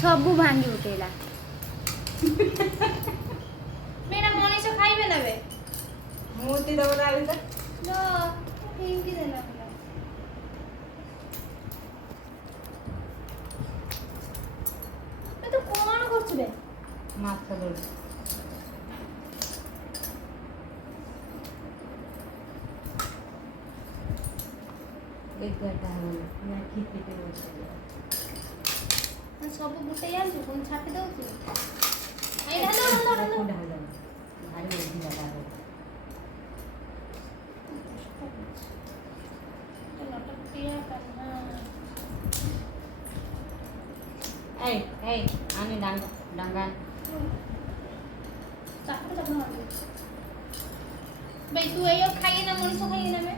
सबू भांगी उठेला मेरा मनीष खाइबे ना बे मूर्ति दबा आइल त लो फिंगी देला मैं तो कौन करछ बे माफ कर दो एक घंटा है मैं खेती पे बस मैं सब गुटे जान तू कौन छापी दउ तू आई ढालो ढालो ढालो भारी बोलती लगा दो ए आने डांगा चाकू चाकू मार दे भाई तू ये खाइए ना मनीष खाइए ना मैं